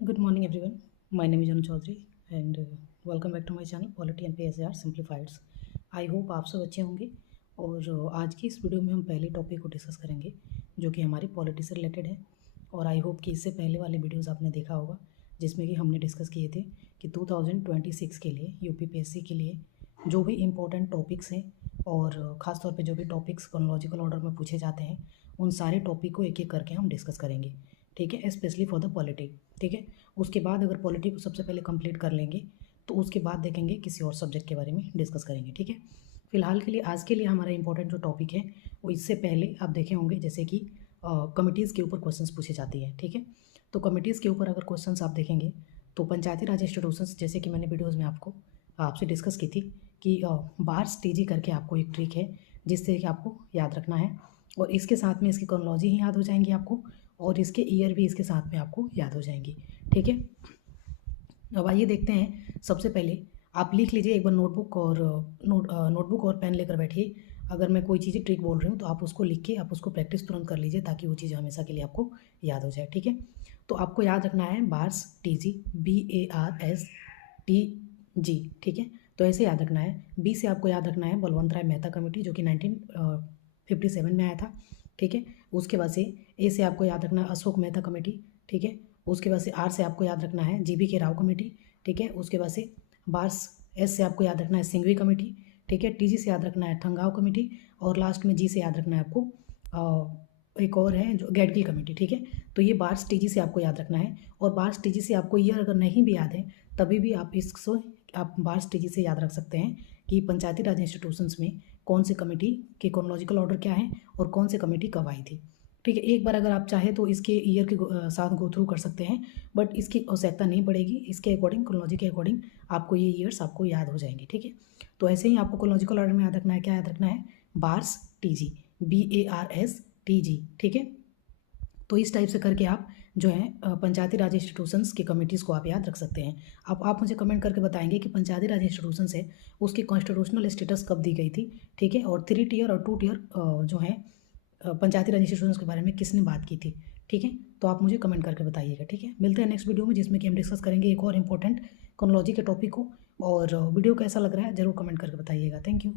Good morning, everyone. My name is Anu Chaudhary and welcome back to my channel Polity and PSR Simplifieds. I hope आप सब अच्छे होंगे और आज की इस वीडियो में हम पहले टॉपिक को डिस्कस करेंगे जो कि हमारी पॉलिटी से रिलेटेड है। और आई होप कि इससे पहले वाले वीडियोस आपने देखा होगा जिसमें कि हमने डिस्कस किए थे कि 2026 के लिए यूपीपीएससी के लिए जो भी इम्पोर्टेंट टॉपिक्स हैं और ख़ासतौर पे जो भी टॉपिक्स क्रोनोलॉजिकल ऑर्डर में पूछे जाते हैं उन सारे टॉपिक को एक एक करके हम डिस्कस करेंगे, ठीक है, स्पेशली फॉर द पॉलिटी। ठीक है, उसके बाद अगर पॉलिटी को सबसे पहले कंप्लीट कर लेंगे तो उसके बाद देखेंगे किसी और सब्जेक्ट के बारे में डिस्कस करेंगे। ठीक है, फिलहाल के लिए आज के लिए हमारा इंपॉर्टेंट जो टॉपिक है वो इससे पहले आप देखे होंगे जैसे कि कमिटीज़ के ऊपर क्वेश्चंस पूछे जाती है। ठीक है, तो कमिटीज़ के ऊपर अगर क्वेश्चंस आप देखेंगे तो पंचायती राज इंस्टीट्यूशंस, जैसे कि मैंने वीडियोज़ में आपसे डिस्कस की थी कि बार्स टीजी करके आपको एक ट्रिक है जिससे कि आपको याद रखना है और इसके साथ में इसकी क्रोनोलॉजी ही याद हो जाएंगी आपको और इसके ईयर भी इसके साथ में आपको याद हो जाएंगी। ठीक है, अब आइए देखते हैं। सबसे पहले आप लिख लीजिए एक बार नोटबुक और पेन लेकर बैठिए। अगर मैं कोई चीज़ें ट्रिक बोल रही हूँ तो आप उसको लिख के आप उसको प्रैक्टिस तुरंत कर लीजिए ताकि वो चीज़ हमेशा के लिए आपको याद हो जाए। ठीक है, तो आपको याद रखना है बार्स टीजी, BARSTG। ठीक है, तो ऐसे याद रखना है। बी से आपको याद रखना है बलवंत राय मेहता कमेटी जो कि 1957 में आया था। ठीक है, उसके बाद से ए से आपको याद रखना है अशोक मेहता कमेटी। ठीक है, उसके बाद से आर से आपको याद रखना है GBK राव कमेटी। ठीक है, उसके बाद से बार्स, एस से आपको याद रखना है सिंघवी कमेटी। ठीक है, TG से याद रखना है थंगाव कमेटी और लास्ट में जी से याद रखना है आपको एक और है जो गैडगिल कमेटी। ठीक है, तो ये बार्स TG से आपको याद रखना है और बार्स TG से आपको ईयर अगर नहीं भी याद है तभी भी आप बार्स TG से याद रख सकते हैं कि पंचायती राज इंस्टीट्यूशंस में कौन से कमेटी के क्रोनोलॉजिकल ऑर्डर क्या है और कौन से कमेटी कब आई थी। ठीक है, एक बार अगर आप चाहें तो इसके ईयर के साथ गो थ्रू कर सकते हैं बट इसकी आवश्यकता नहीं पड़ेगी। इसके अकॉर्डिंग, क्रोनोलॉजी के अकॉर्डिंग आपको ये ईयर्स आपको याद हो जाएंगे। ठीक है, तो ऐसे ही आपको क्रोनोलॉजिकल ऑर्डर में याद रखना है, क्या याद रखना है, बार्स TG, BARSTG। ठीक है, तो इस टाइप से करके आप जो है पंचायती राज इंस्टीट्यूशंस की कमिटीज़ को आप याद रख सकते हैं। अब आप मुझे कमेंट करके बताएंगे कि पंचायती राज इंस्टीट्यूशंस है उसकी कॉन्स्टिट्यूशनल स्टेटस कब दी गई थी। ठीक है, और 3 टियर और 2 टियर जो है पंचायती राज इंस्टीट्यूशंस के बारे में किसने बात की थी। ठीक है, तो आप मुझे कमेंट करके बताइएगा। ठीक है, मिलते हैं नेक्स्ट वीडियो में जिसमें कि हम डिस्कस करेंगे एक और इंपॉर्टेंट क्रोनोलॉजी के टॉपिक को। और वीडियो कैसा लग रहा है ज़रूर कमेंट करके बताइएगा। Thank you.